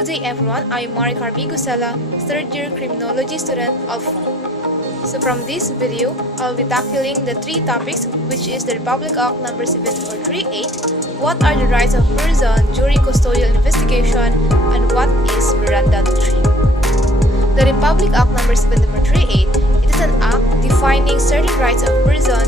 Good day everyone, I'm Mari Carpigusela, third year criminology student of. So from this video, I'll be tackling the three topics, which is the Republic Act number 7438, what are the rights of person during custodial investigation, and what is Miranda Doctrine. The Republic Act number 7438, it is an act defining certain rights of person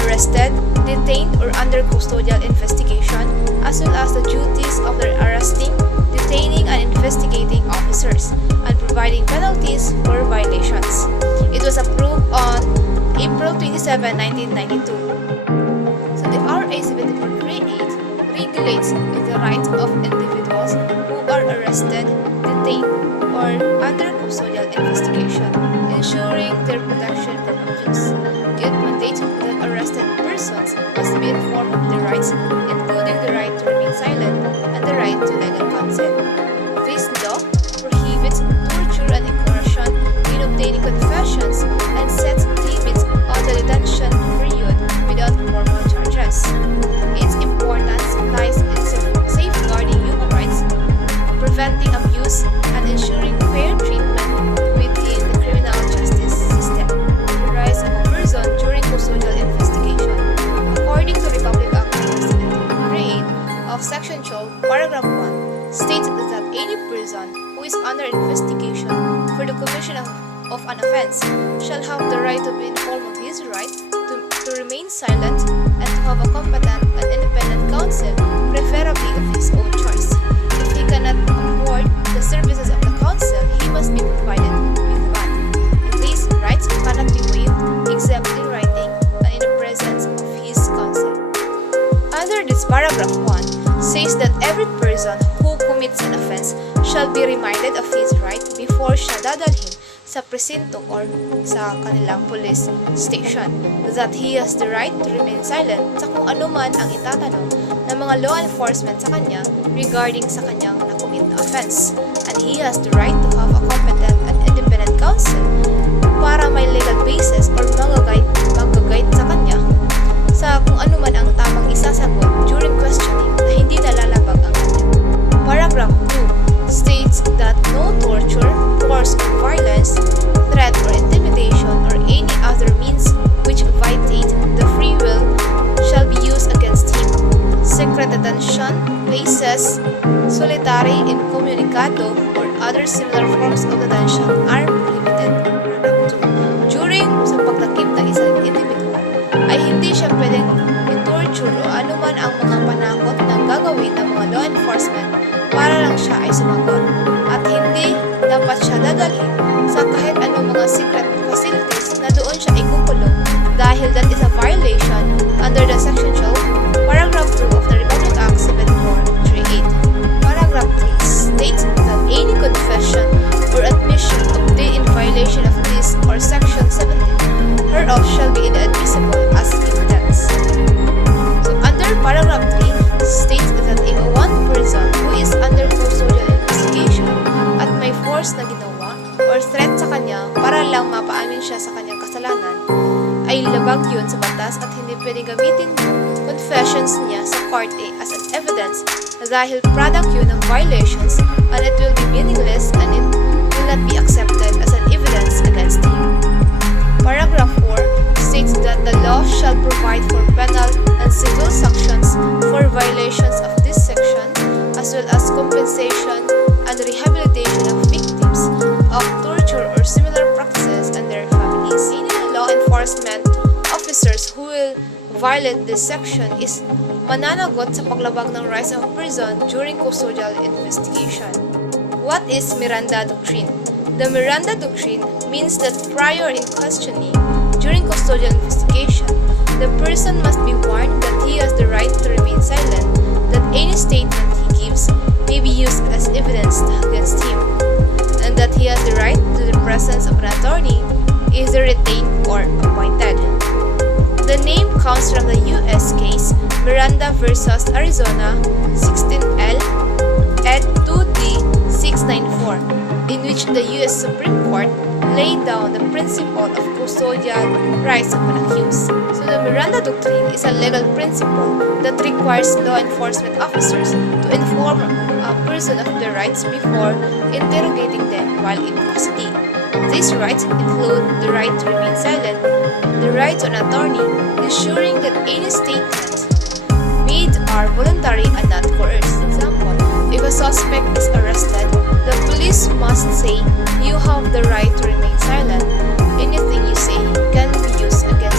arrested, detained, or under custodial investigation, as well as the duties of their arresting, detaining, and investigating officers, and providing penalties for violations. It was approved on April 27, 1992. So the RA 7438 regulates the rights of individuals who are arrested, detained, or under custodial investigation, ensuring their protection from abuse. It mandates that arrested persons must be informed of their rights, including the right to remain silent and the right to legal consent. This law prohibits torture and coercion in obtaining confessions and sets limits on the detention period without formal charges. Its importance lies in safeguarding human rights, preventing abuse, and ensuring fair treatment within the criminal justice system. The rights of a person during custodial investigation. According to Republic Act 1738 of Section 12, Paragraph 1, states that any person who is under investigation for the commission of an offense shall have the right to be informed of his right to remain silent and to have a competent and independent counsel, preferably of his own choice. If he cannot afford the services of the counsel, he must be provided with one. These rights cannot be waived except in writing and in the presence of his counsel. Under this paragraph 1 says that every person who commits an offense shall be reminded of his right before siya dadalhin sa presinto or sa kanilang police station, that he has the right to remain silent sa kung ano man ang itatanong ng mga law enforcement sa kanya regarding sa kanyang nakumit na offense, and he has the right to have a competent and independent counsel para may legal basis or mag-guide sa kanya sa kung ano man ang tamang isasagot during questioning na hindi nalalabag ang kanya. Paragraph 2 states that no torture, force or violence, threat or intimidation or any other means which violate the free will shall be used against him. Secret detention, places, solitary, incommunicado, or other similar forms of detention are prohibited. Paragraph 2. During sa pagtakip ng isang individual, ay hindi siya pwedeng i-torture o anuman ang mga panakot na gagawin ng mga law enforcement para lang siya ay sumagot, at hindi dapat siya dadalhin sa kahit anong mga secret facilities na doon siya ikukulong dahil that is a violation under the Section 12, Paragraph 2 of the Republic Act 7438. Paragraph 3 states that any confession or admission obtained in violation of this or Section 17 whereof shall be inadmissible as evidence. So under Paragraph 3 states that if one person who is under custodial investigation at may force na ginawa or threat sa kanya para lang mapaamin siya sa kanyang kasalanan, ay labag yun sa batas at hindi pwedeng gamitin yung confessions niya sa korte as an evidence dahil product yun ng violations, and it will be meaningless and it will not be accepted as an evidence against him. Paragraph 4 states that the law shall provide for penal and civil sanctions for violations of this section, as well as compensation and rehabilitation of victims of torture or similar practices and their families. Any law enforcement officers who will violate this section is mananagot sa paglabag ng rights of person during custodial investigation. What is Miranda Doctrine? The Miranda Doctrine means that prior in questioning during custodial investigation, the person must be warned that he has the right to remain silent, that any statement he gives may be used as evidence against him, and that he has the right to the presence of an attorney, either retained or appointed. The name comes from the U.S. case Miranda versus Arizona 16L ed. 2D 694, in which the U.S. Supreme Court laid down the principle of custodial rights of an accused. So the Miranda Doctrine is a legal principle that requires law enforcement officers to inform a person of their rights before interrogating them while in custody. These rights include the right to remain silent, the right to an attorney, ensuring that any statements made are voluntary and not coerced. Example, if a suspect is arrested, the police must say, "You have the right to remain silent. Anything you say can be used against